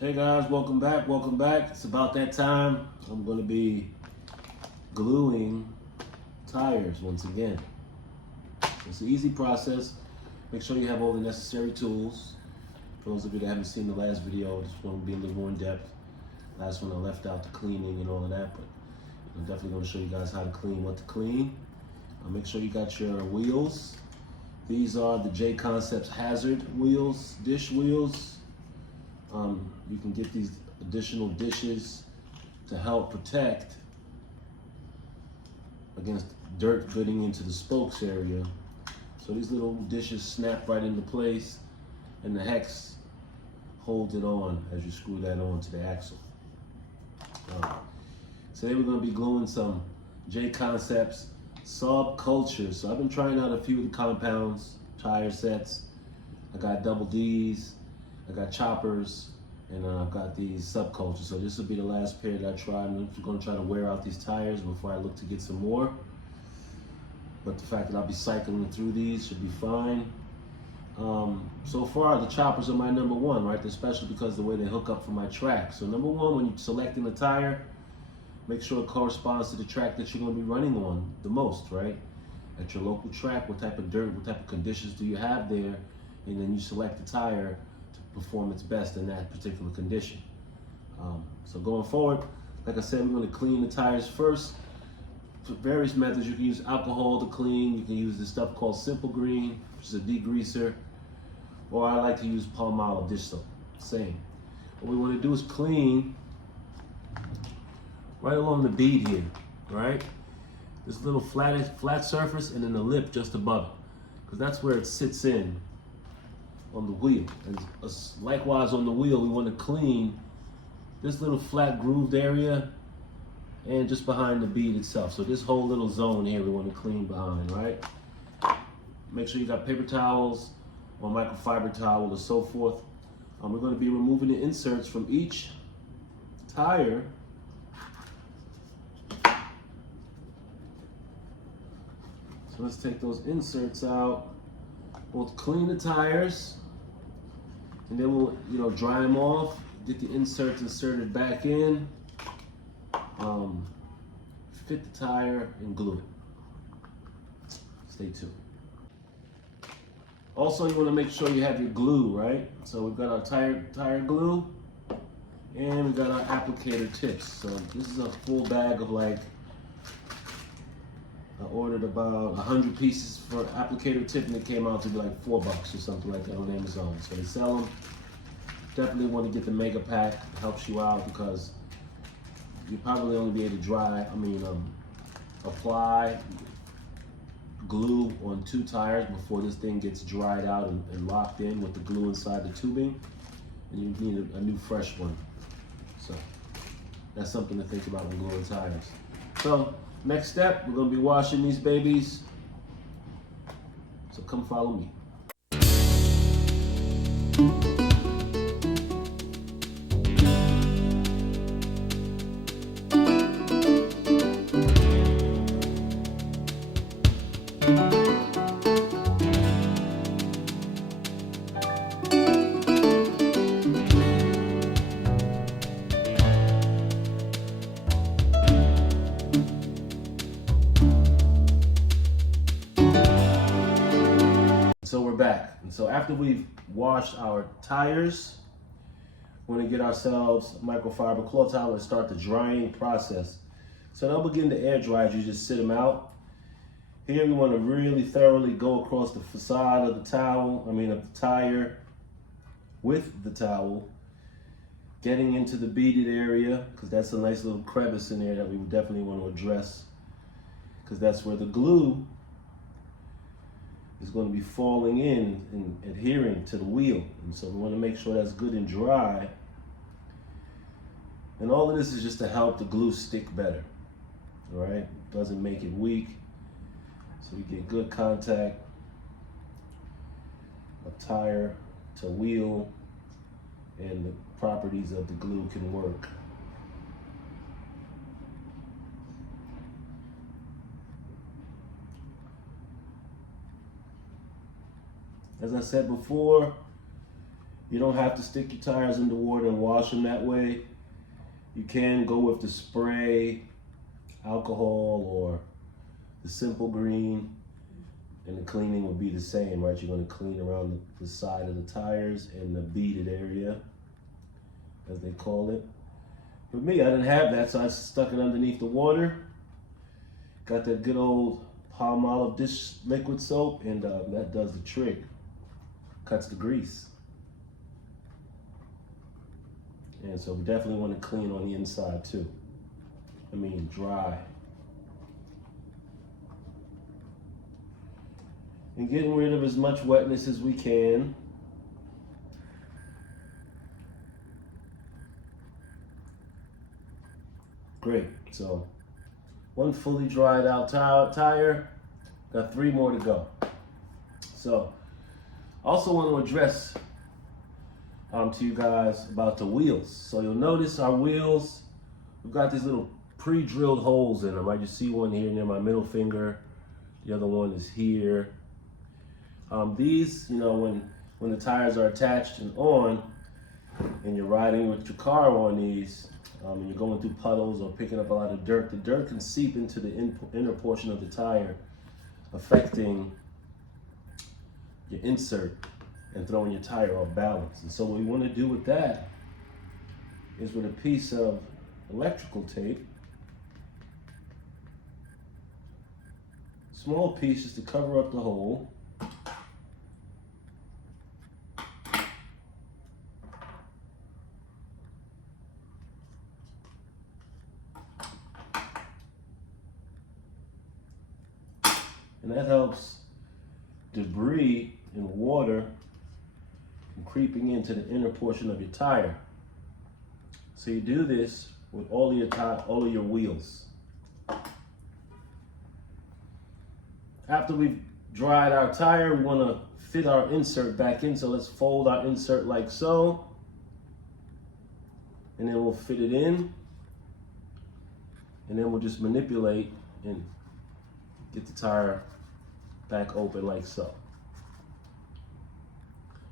Hey guys, welcome back, welcome back. It's about that time. I'm gonna be gluing tires once again. It's an easy process. Make sure you have all the necessary tools. For those of you that haven't seen the last video, this one will be a little more in depth. Last one I left out the cleaning and all of that, but I'm definitely gonna show you guys how to clean, what to clean. Make sure you got your wheels. These are the J Concepts Hazard wheels, dish wheels. You can get these additional dishes to help protect against dirt getting into the spokes area. So these little dishes snap right into place and the hex holds it on as you screw that on to the axle. Today we're going to be gluing some J Concepts Subcultures. So I've been trying out a few of the compounds, tire sets. I got double D's, I got choppers, and I've got these subcultures. So this will be the last pair that I try. I'm going to try to wear out these tires before I look to get some more. But the fact that I'll be cycling through these should be fine. So far, the choppers are my number one, right? Especially because of the way they hook up for my track. So number one, when you're selecting the tire, make sure it corresponds to the track that you're going to be running on the most, right? At your local track, what type of dirt, what type of conditions do you have there? And then you select the tire to perform its best in that particular condition. So going forward, like I said, we're going to clean the tires first. For various methods, you can use alcohol to clean. You can use this stuff called Simple Green, which is a degreaser. Or I like to use Palmolive dish soap, same. What we want to do is clean right along the bead here, right? This little flat surface and then the lip just above it, because that's where it sits in on the wheel. And likewise on the wheel, we want to clean this little flat grooved area and just behind the bead itself. So this whole little zone here we want to clean behind, right? Make sure you got paper towels or microfiber towel or so forth. We're going to be removing the inserts from each tire. So let's take those inserts out. We'll clean the tires and then we'll dry them off, get the inserts inserted back in, fit the tire and glue it. Stay tuned. Also, you want to make sure you have your glue, right? So we've got our tire glue and we've got our applicator tips. So this is a full bag of I ordered about 100 pieces for applicator tip and it came out to be like $4 or something like that on Amazon. So they sell them. Definitely want to get the mega pack. It helps you out because you probably only be able to apply glue on 2 tires before this thing gets dried out and locked in with the glue inside the tubing. And you need a new fresh one. So that's something to think about when gluing tires. So next step, we're going to be washing these babies. So come follow me. So we're back. And so after we've washed our tires, we're going to get ourselves a microfiber cloth towel and start the drying process. So they'll begin to air dry as you just sit them out. Here we want to really thoroughly go across the facade of the tire with the towel, getting into the beaded area, because that's a nice little crevice in there that we would definitely want to address, because that's where the glue is going to be falling in and adhering to the wheel. And so we want to make sure that's good and dry. And all of this is just to help the glue stick better, all right? Doesn't make it weak. So we get good contact of tire to wheel and the properties of the glue can work. As I said before, You don't have to stick your tires in the water and wash them that way. You can go with the spray, alcohol, or the simple green, and the cleaning will be the same, right? You're going to clean around the side of the tires and the beaded area, as they call it. For me, I didn't have that, so I stuck it underneath the water. Got that good old Palmolive dish liquid soap, and that does the trick. Cuts the grease. And so we definitely want to clean on the inside too. I mean, dry. And getting rid of as much wetness as we can. Great, so one fully dried out tire, got 3 more to go. So, also want to address to you guys about the wheels. So you'll notice our wheels, we've got these little pre-drilled holes in them, right? You see one here near my middle finger, the other one is here. These, you know, when the tires are attached and on, and you're riding with your car on these, and you're going through puddles or picking up a lot of dirt, the dirt can seep into the inner portion of the tire, affecting your insert and throwing your tire off balance. And so what we want to do with that is with a piece of electrical tape, small pieces to cover up the hole. And that helps debris and water from creeping into the inner portion of your tire. So you do this with all of your wheels. After we've dried our tire, we want to fit our insert back in. So let's fold our insert like so. And then we'll fit it in. And then we'll just manipulate and get the tire back open like so.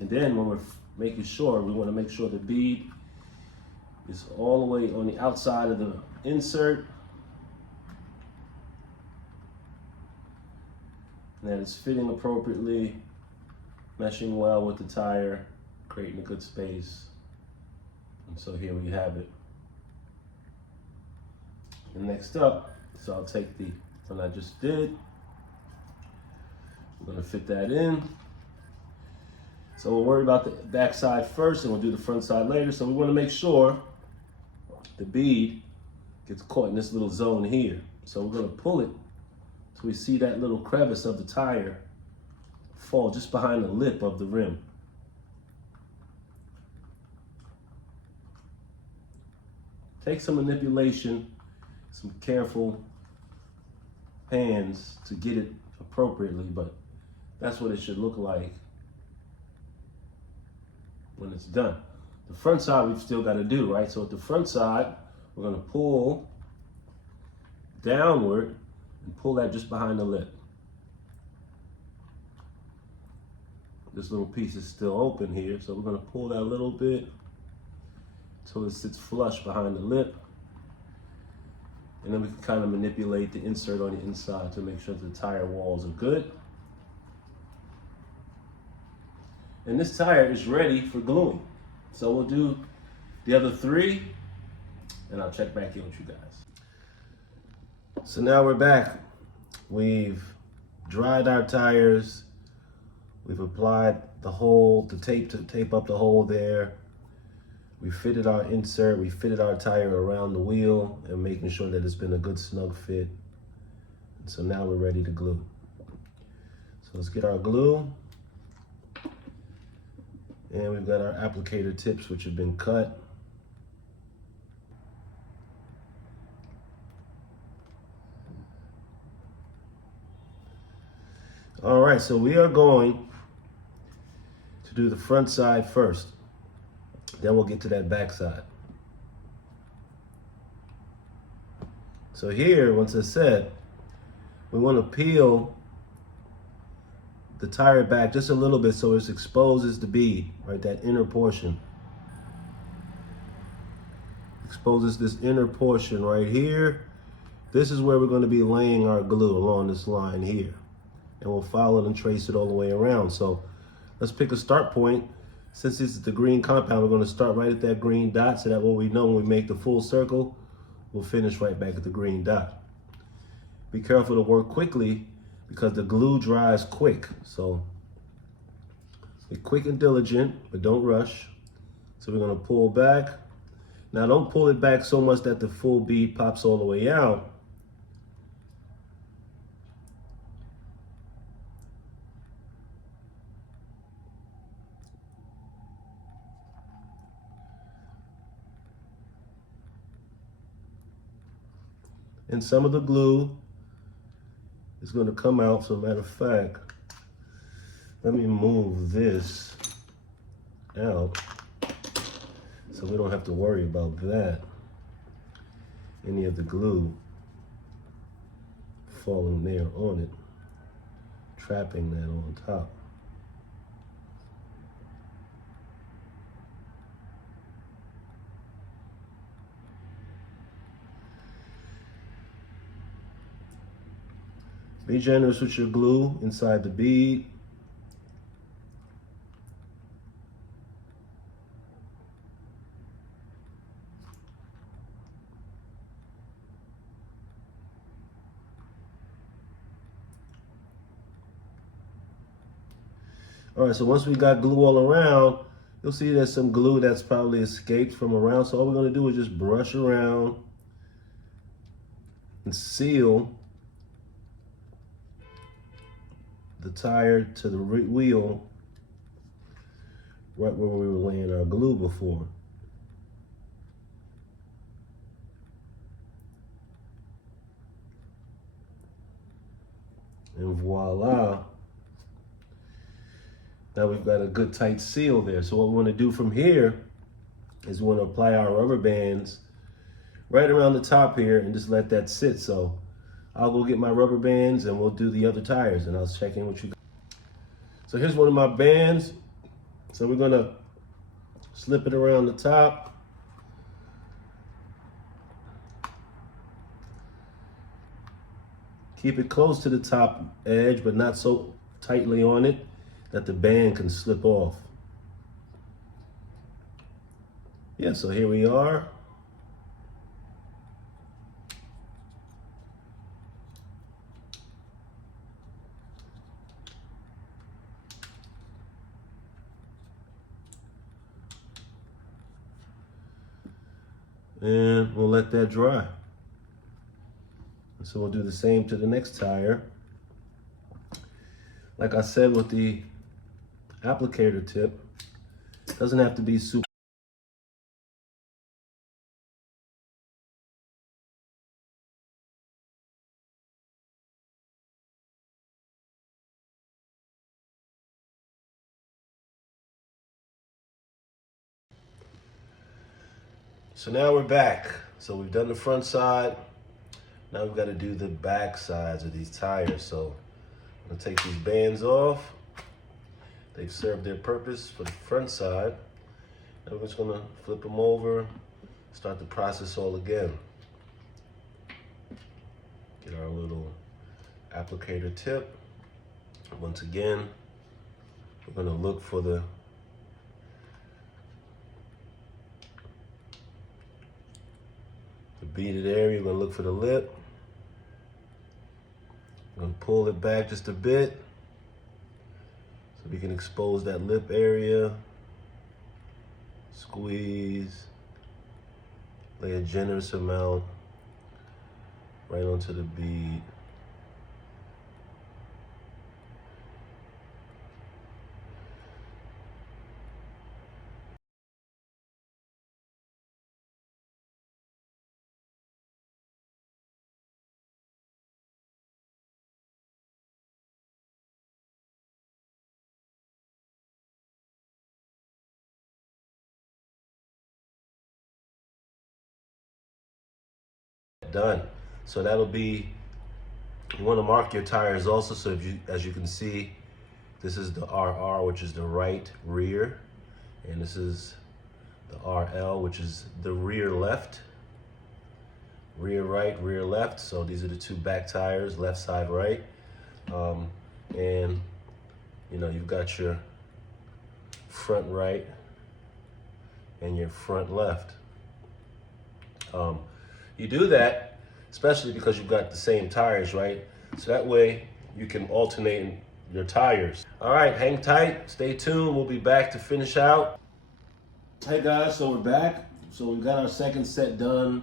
And then when we're making sure, we want to make sure the bead is all the way on the outside of the insert, and that it's fitting appropriately, meshing well with the tire, creating a good space. And so here we have it. And next up, so I'll take the one I just did. We're gonna fit that in. So we'll worry about the back side first and we'll do the front side later. So we wanna make sure the bead gets caught in this little zone here. So we're gonna pull it so we see that little crevice of the tire fall just behind the lip of the rim. Take some manipulation, some careful hands to get it appropriately, but that's what it should look like when it's done. The front side we've still got to do, right? So at the front side, we're going to pull downward and pull that just behind the lip. This little piece is still open here, so we're going to pull that a little bit until it sits flush behind the lip. And then we can kind of manipulate the insert on the inside to make sure that the tire walls are good. And this tire is ready for gluing. So we'll do the other 3 and I'll check back in with you guys. So now we're back. We've dried our tires. We've applied the tape to tape up the hole there. We fitted our insert, we fitted our tire around the wheel and making sure that it's been a good snug fit. And so now we're ready to glue. So let's get our glue. And we've got our applicator tips, which have been cut. All right, so we are going to do the front side first. Then we'll get to that back side. So here, once I said, we want to peel the tire back just a little bit so it exposes the bead, right? That inner portion. Exposes this inner portion right here. This is where we're going to be laying our glue along this line here. And we'll follow it and trace it all the way around. So let's pick a start point. Since this is the green compound, we're going to start right at that green dot so that way we know when we make the full circle, we'll finish right back at the green dot. Be careful to work quickly because the glue dries quick. So be quick and diligent, but don't rush. So we're going to pull back. Now don't pull it back so much that the full bead pops all the way out. And some of the glue is going to come out. So matter of fact, let me move this out so we don't have to worry about that. Any of the glue falling there on it, trapping that on top. Be generous with your glue inside the bead. All right, so once we got glue all around, you'll see there's some glue that's probably escaped from around. So all we're gonna do is just brush around and seal the tire to the wheel right where we were laying our glue before. And voila. Now we've got a good tight seal there. So what we want to do from here is we want to apply our rubber bands right around the top here and just let that sit. So I'll go get my rubber bands and we'll do the other tires and I'll check in with you. So here's one of my bands. So we're gonna slip it around the top. Keep it close to the top edge, but not so tightly on it that the band can slip off. Yeah, so here we are. And we'll let that dry. So we'll do the same to the next tire. Like I said with the applicator tip, it doesn't have to be super. So now we're back. So we've done the front side. Now we've got to do the back sides of these tires. So I'm gonna take these bands off. They've served their purpose for the front side. Now we're just gonna flip them over, start the process all again. Get our little applicator tip. Once again, we're gonna look for the beaded area. We're gonna look for the lip. We're gonna pull it back just a bit so we can expose that lip area. Squeeze, lay a generous amount right onto the bead. Done. So that'll be, you want to mark your tires also, so if you, as you can see, This is the RR, which is the right rear. And this is the RL, which is the rear left. Rear right, rear left. So these are the two back tires, left side right. And you know, you've got your front right and your front left. You do that, especially because you've got the same tires, right? So that way you can alternate your tires. All right, hang tight, stay tuned. We'll be back to finish out. Hey guys, so we're back. So we've got our second set done,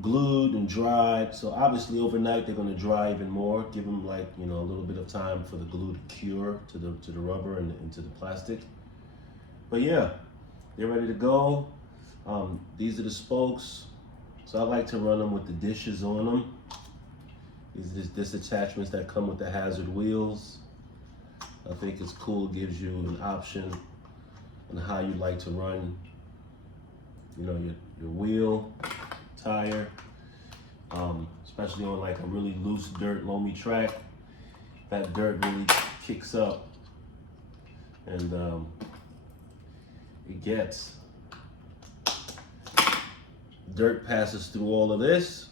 glued and dried. So obviously overnight they're gonna dry even more. Give them like, you know, a little bit of time for the glue to cure to the rubber and to the plastic. But yeah, they're ready to go. These are the spokes. So I like to run them with the dishes on them. These are disc attachments that come with the hazard wheels. I think it's cool, it gives you an option on how you like to run, you know, your wheel, tire, especially on like a really loose dirt, loamy track. That dirt really kicks up and it gets. Dirt passes through all of this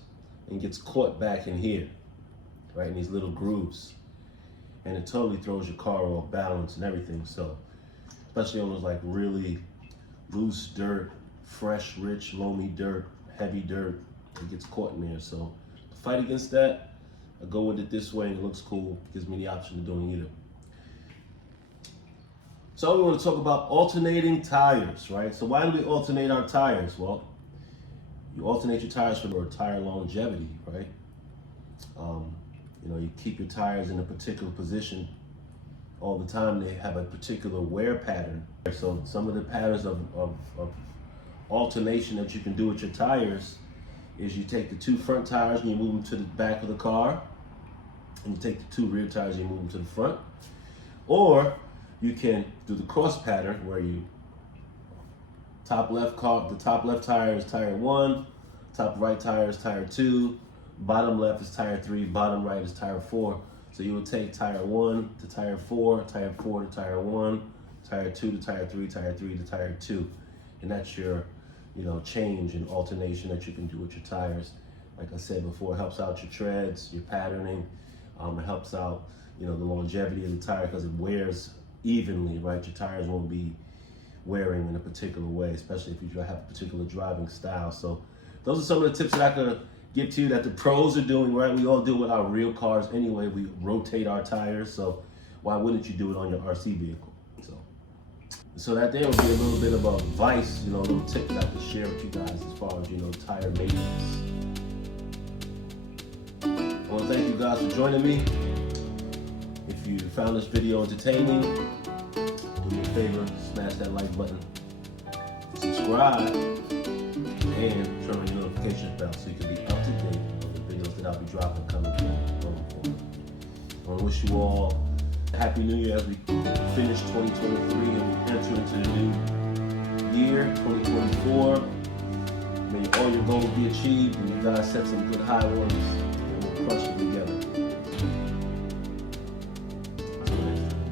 and gets caught back in here, right, in these little grooves. And it totally throws your car off balance and everything. So, especially on those like really loose dirt, fresh, rich, loamy dirt, heavy dirt, it gets caught in there. So, to fight against that, I go with it this way and it looks cool. It gives me the option of doing either. So we want to talk about alternating tires, right? So why do we alternate our tires? Well, you alternate your tires for tire longevity, right? You know, you keep your tires in a particular position all the time. They have a particular wear pattern. So some of the patterns of alternation that you can do with your tires is you take the two front tires and you move them to the back of the car, and you take the two rear tires and you move them to the front. Or you can do the cross pattern where you the top left tire is tire 1, top right tire is tire 2, bottom left is tire 3, bottom right is tire 4. So you will take tire 1 to tire 4, tire 4 to tire 1, tire 2 to tire 3, tire 3 to tire 2. And that's your, you know, change and alternation that you can do with your tires. Like I said before, it helps out your treads, your patterning. It helps out, you know, the longevity of the tire because it wears evenly, right? Your tires won't be wearing in a particular way, especially if you have a particular driving style. So those are some of the tips that I could give to you that the pros are doing, right? We all do with our real cars anyway. We rotate our tires, so why wouldn't you do it on your RC vehicle? So that there would be a little bit of advice, you know, a little tip that I could share with you guys as far as, you know, tire maintenance. I want to thank you guys for joining me. If you found this video entertaining, do me a favor, smash that like button, subscribe, and turn on your notification bell so you can be up to date on the videos that I'll be dropping coming forward. I want to wish you all a Happy New Year as we finish 2023 and we enter into the new year, 2024. May all your goals be achieved and you guys set some good high ones.